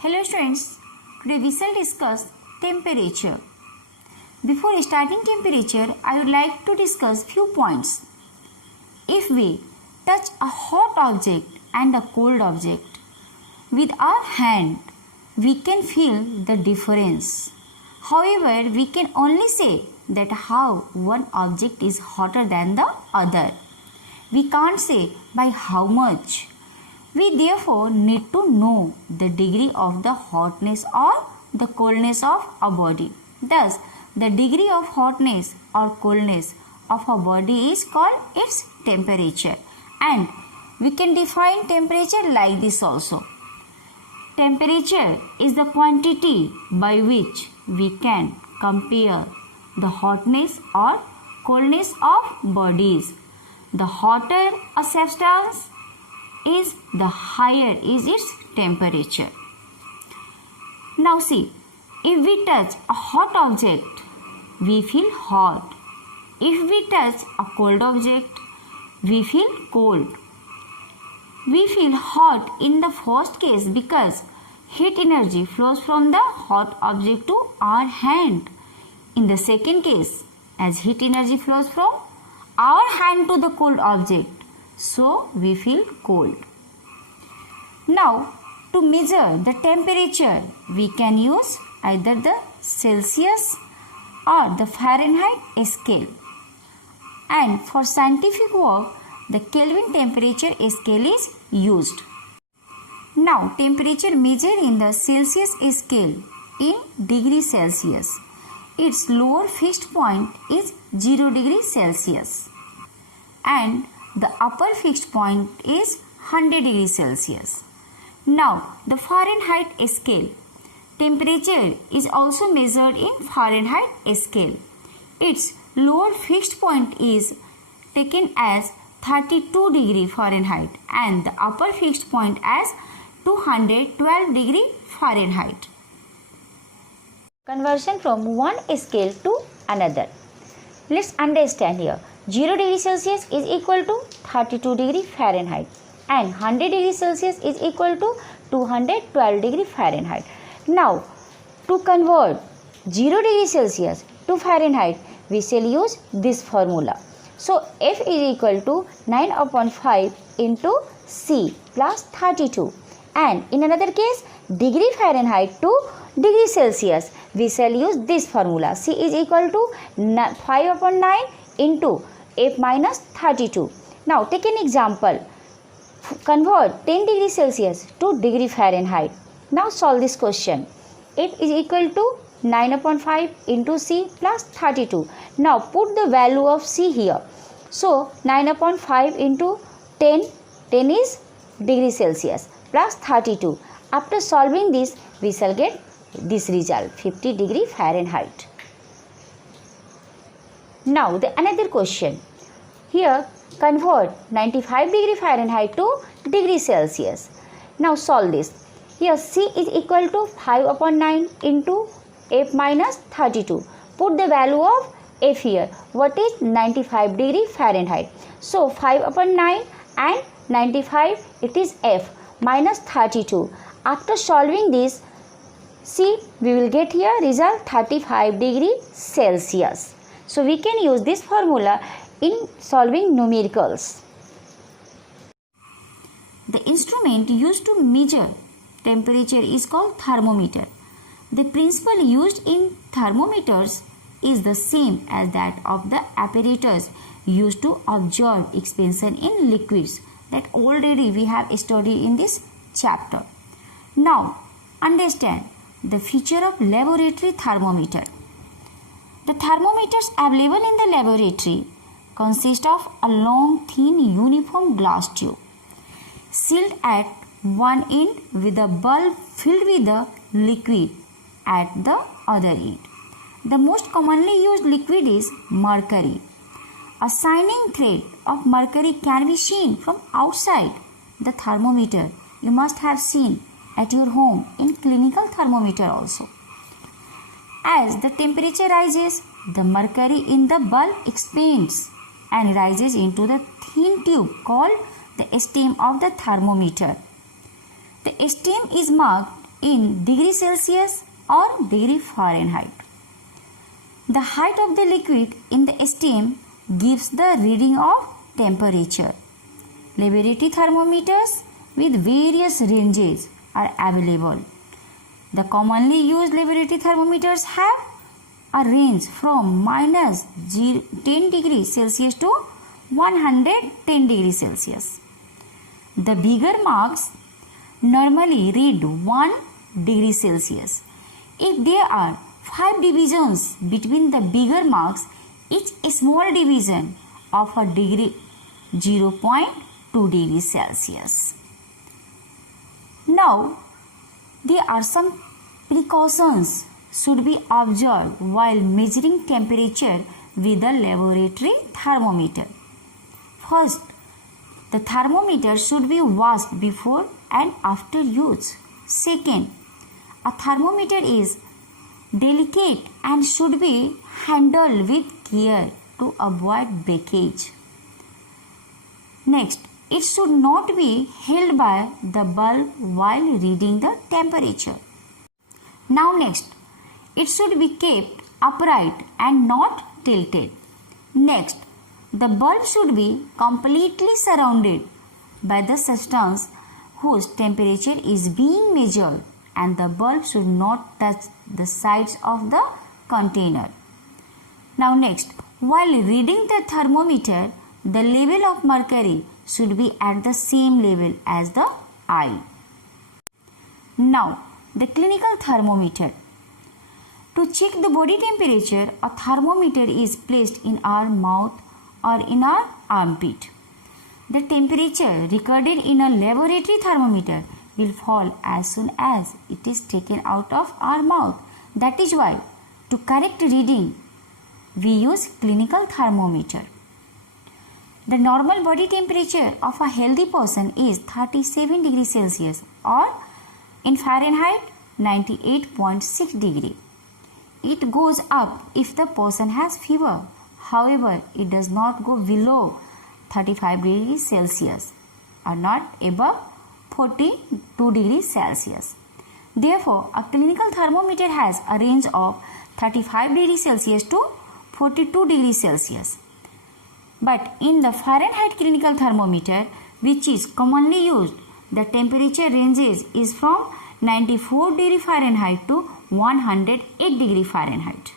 Hello students, today we shall discuss temperature. Before starting temperature, I would like to discuss few points. If we touch a hot object and a cold object with our hand, we can feel the difference. However, we can only say that how one object is hotter than the other. We can't say by how much. We therefore need to know the degree of the hotness or the coldness of a body. Thus, the degree of hotness or coldness of a body is called its temperature. And we can define temperature like this also. Temperature is the quantity by which we can compare the hotness or coldness of bodies. The hotter a substance is, the higher is its temperature. Now see, if we touch a hot object, we feel hot. If we touch a cold object, we feel cold. We feel hot in the first case because heat energy flows from the hot object to our hand. In the second case, as heat energy flows from our hand to the cold object, so we feel cold. Now, to measure the temperature, we can use either the Celsius or the Fahrenheit scale. And for scientific work, the Kelvin temperature scale is used. Now, temperature measured in the Celsius scale in degrees Celsius. Its lower fixed point is 0 degrees Celsius. And the upper fixed point is 100 degrees Celsius. Now, the Fahrenheit scale. Temperature is also measured in Fahrenheit scale. Its lower fixed point is taken as 32 degree Fahrenheit and the upper fixed point as 212 degree Fahrenheit. Conversion from one scale to another. Let's understand here. 0 degree Celsius is equal to 32 degree Fahrenheit and 100 degree Celsius is equal to 212 degree Fahrenheit. Now, to convert 0 degree Celsius to Fahrenheit, we shall use this formula. So, F is equal to 9 upon 5 into C plus 32. And in another case, degree Fahrenheit to degree Celsius, we shall use this formula. C is equal to 5 upon 9 into F minus 32. Now take an example. Convert 10 degree Celsius to degree Fahrenheit. Now solve this question. F is equal to 9 upon 5 into C plus 32. Now put the value of C here. So 9 upon 5 into 10, 10 is degree Celsius plus 32. After solving this, we shall get this result, 50 degree Fahrenheit. Now the another question. Here convert 95 degree Fahrenheit to degree Celsius. Now solve this. Here C is equal to 5 upon 9 into F minus 32. Put the value of F here. What is 95 degree Fahrenheit? So 5 upon 9 and 95, it is F minus 32. After solving this, see, we will get here result 35 degree Celsius. So we can use this formula in solving numericals. The instrument used to measure temperature is called thermometer. The principle used in thermometers is the same as that of the apparatus used to observe expansion in liquids that already we have studied in this chapter. Now, understand the feature of laboratory thermometer. The thermometers available in the laboratory consist of a long, thin, uniform glass tube sealed at one end with a bulb filled with the liquid at the other end. The most commonly used liquid is mercury. A shining thread of mercury can be seen from outside the thermometer. You must have seen at your home in clinical thermometer also. As the temperature rises, the mercury in the bulb expands and rises into the thin tube called the stem of the thermometer. The stem is marked in degree Celsius or degree Fahrenheit. The height of the liquid in the steam gives the reading of temperature. Laboratory thermometers with various ranges are available. The commonly used laboratory thermometers have a range from minus 10 degrees Celsius to 110 degrees Celsius. The bigger marks normally read 1 degree Celsius. If there are 5 divisions between the bigger marks, each small division of a degree 0.2 degrees Celsius. Now, there are some precautions should be observed while measuring temperature with a laboratory thermometer. First, the thermometer should be washed before and after use. Second, a thermometer is delicate and should be handled with care to avoid breakage. Next, it should not be held by the bulb while reading the temperature. Now next, it should be kept upright and not tilted. Next, the bulb should be completely surrounded by the substance whose temperature is being measured, and the bulb should not touch the sides of the container. Now next, while reading the thermometer, the level of mercury should be at the same level as the eye. Now, the clinical thermometer. To check the body temperature, a thermometer is placed in our mouth or in our armpit. The temperature recorded in a laboratory thermometer will fall as soon as it is taken out of our mouth. That is why, to correct reading, we use clinical thermometer. The normal body temperature of a healthy person is 37 degrees Celsius or in Fahrenheit 98.6 degree. It goes up if the person has fever. However, it does not go below 35 degrees Celsius or not above 42 degrees Celsius. Therefore, a clinical thermometer has a range of 35 degrees Celsius to 42 degrees Celsius. But in the Fahrenheit clinical thermometer, which is commonly used, the temperature ranges is from 94 degree Fahrenheit to 108 degree Fahrenheit.